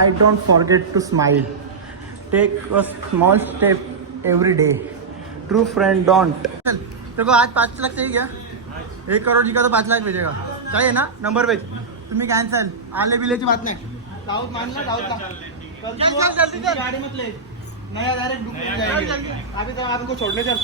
I don't forget to smile. Take a small step every day. True friend don't. चल तेरे को आज पाँच लाख चाहिए क्या? एक करोड़ जी का तो पाँच लाख भेजेगा। चाहिए ना? नंबर भेज। तुम्ही कॅन्सल आले बिलेची बात नाही. साऊथ मानला जल्दी चल गाड़ी मत ले नया डायरेक्ट बुक मिल जाएंगे. अभी तो आपको छोड़ने चल.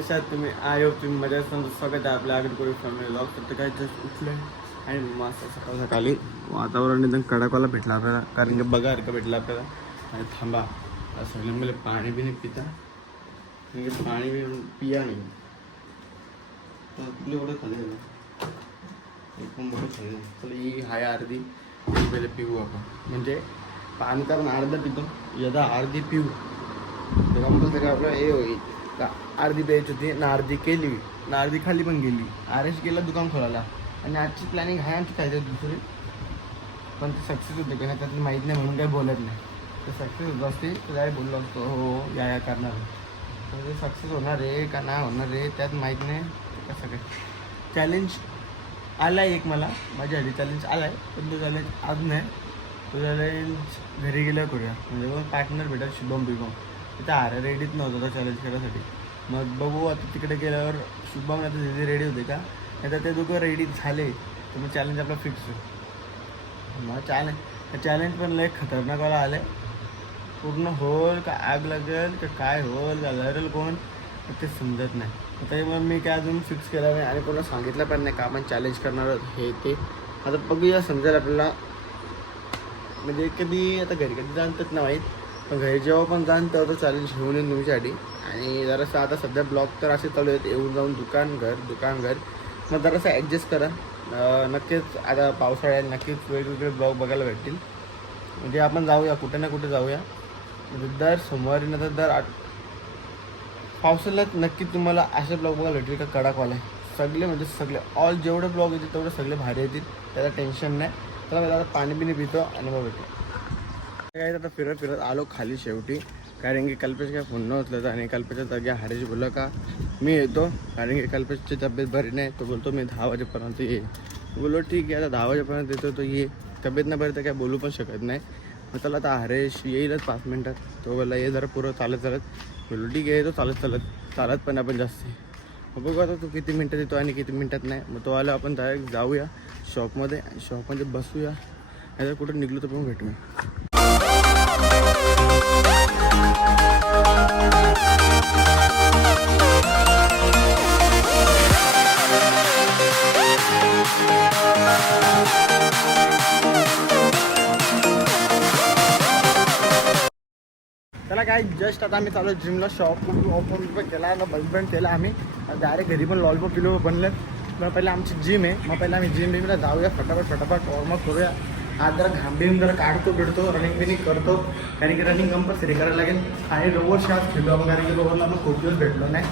कशा आहात तुम्ही आय होप तुम्ही मजा असताना स्वागत आहे आपल्या आगड कोळी फॅमिली ब्लॉग तर काय जस्ट उठलं आणि मस्त सकाळ सकाळी वातावरण एकदम कडकवाला भेटला आपल्याला. कारण की बघा अर्क भेटला आपल्याला. आणि थांबा. आज सगळे मला पाणी बी नाही पिता. कारण की पाणी बी पिया नाही. तर एवढं खाली एकदम मोठं खाली चला ही हाय अर्धी. पहिले पिऊ आपण. म्हणजे पाणी कारण अर्धा पितो. यदा अर्धी पिऊ. तर आपलं हे होईल. का? अर्धी द्यायची होती. ना अर्धी केली. ना अर्धी खाली पण गेली. आर एस गेला दुकान खोलायला. आणि आजची प्लॅनिंग आहे आमची काय दुसरी. पण ते सक्सेस होते का नाही त्यातली माहीत नाही म्हणून काही बोलत नाही. तर सक्सेस होत असते. तर काय बोललो असतो. हो, हो या या करणार तर ते सक्सेस होणार आहे का नाही होणार आहे त्यात माहीत नाही. कसं काय? चॅलेंज आला आहे एक मला. माझ्या आधी चॅलेंज आला आहे पण तो चॅलेंज आज नाही. तो चॅलेंज घरी गेल्यावर करूया. म्हणजे पार्टनर भेटेल शुभम बिभम. तिथं आर रेडीच नव्हता तो चॅलेंज करायसाठी मग बघू आता तिकडे गेल्यावर शुभम आता तिथे रेडी होते का? नाही तर ते दोघं रेडी झाले तर मग चॅलेंज आपला फिक्स होईल. मग चॅलेंज चॅलेंज पण लय खतरनाकवाला आलं आहे पूर्ण होल का आग लागेल का काय होल का लढेल कोण? ते समजत नाही. त्याच्यामुळे मी काय अजून फिक्स केलं नाही आणि कोणाला सांगितलं पण नाही का आपण चॅलेंज करणार हे ते. आता बघूया समजेल आपल्याला. म्हणजे कधी आता घरी कधी जाणतात ना माहीत? पण घरी जेव्हा पण जाण तेव्हा तो चॅलेंज घेऊन येईन तुमच्यासाठी. आणि जरासं आता सध्या ब्लॉग तर असे चालू आहेत येऊन जाऊन दुकान घर दुकान घर. मग जरासं ॲडजस्ट करा. नक्कीच आता पावसाळ्यात नक्कीच वेगवेगळे ब्लॉग बघायला भेटतील. म्हणजे आपण जाऊया कुठे ना कुठे जाऊया. म्हणजे दर सोमवारी नंतर दर आठ पावसाळ्यात नक्की तुम्हाला असे ब्लॉग बघायला भेटतील का? कडाकवाले सगळे म्हणजे सगळे ऑल जेवढे ब्लॉग येतील तेवढे सगळे भारी येतील. त्याला टेन्शन नाही. त्याला पाणी बिणी पितो आणि मग भेटतो काय आता फिरत फिरत आलो खाली शेवटी. कारण की कल्पेश काय फोन नव्हतं आणि कल्पेशच्या जागी हरेश बोलला का मी येतो. कारण की कल्पेशची तब्येत बरी नाही तो बोलतो मी दहा वाजेपर्यंत ये बोललो ठीक आहे आता दहा वाजेपर्यंत येतो तो ये तब्येत नाही बरी तर काय बोलू पण शकत नाही. मग त्याला आता हरेश येईलच पाच मिनटात. तो बोलला ये जरा पुरं चालत चालत. बोललो ठीक आहे येतो चालत चालत. चालत पण आपण जास्त मग बघू आता तू किती मिनटात येतो आणि किती मिनटात नाही. मग तो आला आपण डायरेक्ट जाऊया शॉपमध्ये शॉपमध्ये बसूया. नाहीतर कुठं निघलो तर पण भेटूया. त्याला काय जस्ट आता आम्ही चालू जिमला शॉप ओपन पण केला बंद पण केला आम्ही. डायरेक्ट घरी पण लॉलपॉप पिलो बनले मग पहिले आमची जिम आहे. मग पहिले आम्ही जिम बिमला जाऊया. फटाफट फटाफट वॉर्मअप करूया. आज जरा घाम बिम जरा काढतो बिडतो रनिंग बिनिंग करतो. कारण की रनिंग कंपल्सरी करायला लागेल. आणि रोवर शाळेत खेळलो आपण कारण की रोवरला आपण खूप दिवस भेटलो नाही.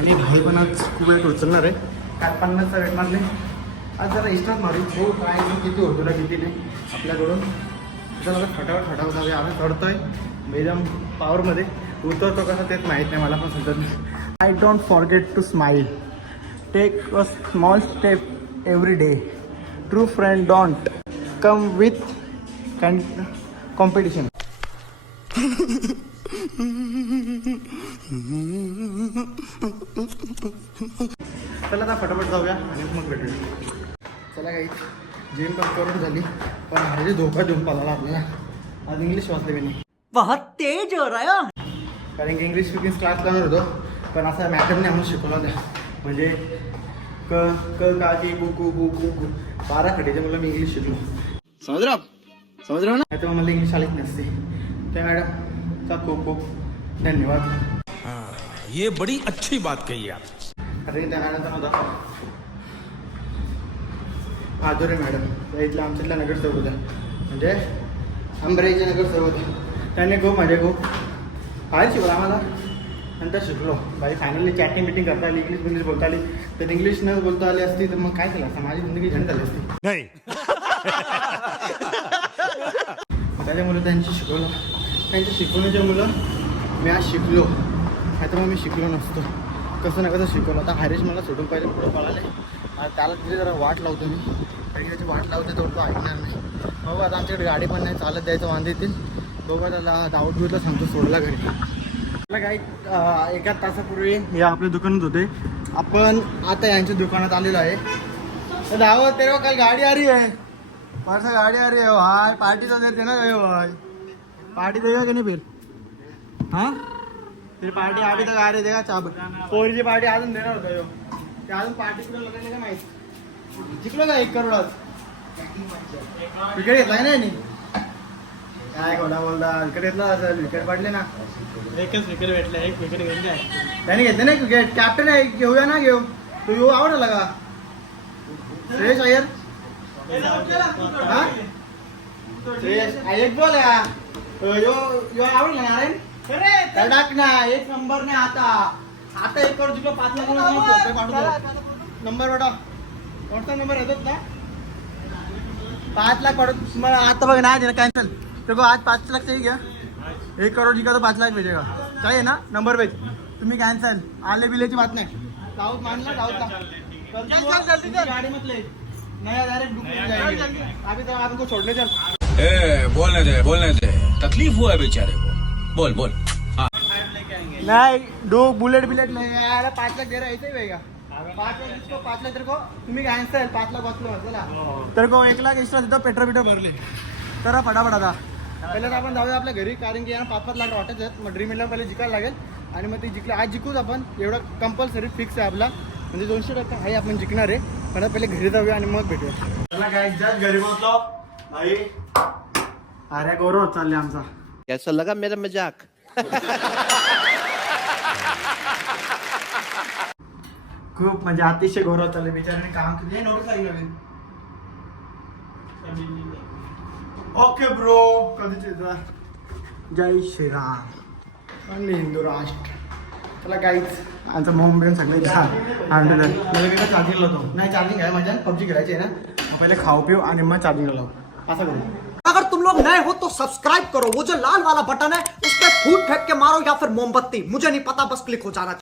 आणि भाई पण आज खूप वेळ उचलणार आहे. काल पन्नासचा वेट मारले. आज जरा इष्टात मारू. हो काय किती होतो ना किती नाही? आपल्याकडून. जरा आता फटाफट फटाफट जाऊया. आम्ही चढतोय एकदम पॉवरमध्ये उतरतो कसं तेच माहीत नाही मला पण नाही. I don't forget to smile take a small step every day true friend don't come with competition चला आता फटाफट जाऊया आणि मग भेटूया चला काही जिम पण करून झाली पण हल्ली धोका देऊन पाला आपल्याला आज इंग्लिश वाचले मी नाही बहुत तेज हो रहा है कारण की इंग्लिश स्पीकिंग क्लास करणार होतो पण असा मॅडमने आम्हाला शिकवला म्हणजे क क का की कु कु कु कु कु बारा खडीच्या मुलं मी इंग्लिश शिकलो समज राव समज राव ना तेव्हा मला इंग्लिश आलीच नसते. त्या मॅडमचा खूप खूप धन्यवाद. ये बड़ी अच्छी बात कही आप. की त्या मॅडमचा होता माधुरी मॅडम. त्या इथल्या आमच्यातल्या नगरसेवक होत्या म्हणजे अंबरेच्या नगरसेवक. होत्या त्याने खूप माझ्या खूप फार शिकवलं आम्हाला. नंतर शिकलो. बाई फायनली चॅटिंग मिटिंग करता आली इंग्लिश इंग्लिश बोलता आली. तर इंग्लिश न बोलता आली असती तर मग काय केलं असतं? माझी जिंदगी झंड झाली असती. नहीं. त्याच्यामुळे त्यांची शिकवलं. त्यांच्या शिकवण्याच्या मुलं मी आज शिकलो. त्याच्यामुळे मी शिकलो नसतो. कसं ना कसं शिकवलं. आता हरीश मला सोडून पाहिजे पुढे पळाले. त्याला तिथे जरा वाट लावतो मी. कारण त्याची वाट लावते तेवढं तो ऐकणार नाही. बघू आता आमच्याकडे गाडी पण नाही. चालत द्यायचं वांदे येतील. बघू त्याला दावत बिवतला सांगतो सोडला घरी. मला काही एका तासापूर्वी हे आपल्या दुकानात होते. आपण आता यांच्या दुकानात आलेलो आहे. तर दावत तेव्हा को गाड़ी आली आहे परसों गाड़ी आ रही है भाई पार्टी तो देते ना गए भाई. पार्टी देगा कि नहीं फिर? हाँ? फिर पार्टी अभी तक आ रही देगा चाब पोरीची पार्टी अजून देणार होता यो. ते अजून पार्टी कुठं लगायला का माहीत? जिंकलो का एक करोडात विकेट घेतलाय ना यांनी? काय खोला बोलता विकेट घेतला असेल विकेट पडले ना. एकच विकेट भेटले एक विकेट घेतली त्याने घेतले ना विकेट. कॅप्टन आहे घेऊया ना घेऊ. तू येऊ आवडला का? श्रेयस अय्यर? एक बॉल आहे. अ, यो यो आवडला नारायण त्याला टाक ना एक नंबर नाही आता. आता एक करोड जिंकलो पाच लाख रुपये फोटो पाठवतो नंबर पाठव कोणता नंबर येतोच ना पाच लाख पाठवतो मग आता बघ ना त्याला कॅन्सल तर आज पाच लाख चाहिए क्या एक करोड जिंका तो पाच लाख भेजेगा चाहिए ना? नंबर भेज तुम्ही कॅन्सल आले बिलेची बात नाही दाऊद मानला दाऊदला जल्दी गाड़ी नया डायरेक्ट बुक जाएगी। अभी छोड़ने चल। ए, बोलने दे बोलने दे। तकलीफ हुआ है बेचारे को। बोल बोल। हाँ। नहीं दो बुलेट बिलेट नहीं यार पाच लाख दे रहा है ऐसे ही रहेगा पाच लाख इसको पाच लाख तेरे को। तुम्ही कॅन्सल पाच लाख वाचलो चला तेरे को एक लाख एक्स्ट्रा देतो पेट्रोल बिट्रोल भरले तर फटाफट आता। पहिलं तर आपण जाऊया आपल्या घरी कारण की पाच पाच लाख वाटत आहेत. मग ड्रीम इलेवन पहिले जिकायला लागेल. आणि मग ते जिंकले. आज जिंकूच आपण. एवढं कंपल्सरी फिक्स आहे आपला. म्हणजे दोनशे टक्के आहे आपण जिंकणार आहे. पण पहिले घरी जाऊया आणि मग भेटूया. चला काय घरी पोहोचलो. भाई अरे गौरव चालले आमचा. कैसा लगा मेरा मजाक. खूप म्हणजे अतिशय गौरव चालले बिचाराने काम केले. नोटीस ओके ब्रो कधीच येतो जय श्रीराम. आणि हिंदू राष्ट्र. चला काहीच आमचं मोबाईल सगळे छान आणलेलं मला चार्जिंग लावतो. नाही चार्जिंग आहे माझ्या पबजी खेळायची आहे ना. पहिले खाऊ पिऊ आणि मग चार्जिंग लावू. असं करू. अगर तुम लोग नए हो तो सब्सक्राइब करो. वो जो लाल वाला बटन है, उस पर फूट फेंक के मारो या फिर मोमबत्ती. मुझे नहीं पता, बस क्लिक हो जाना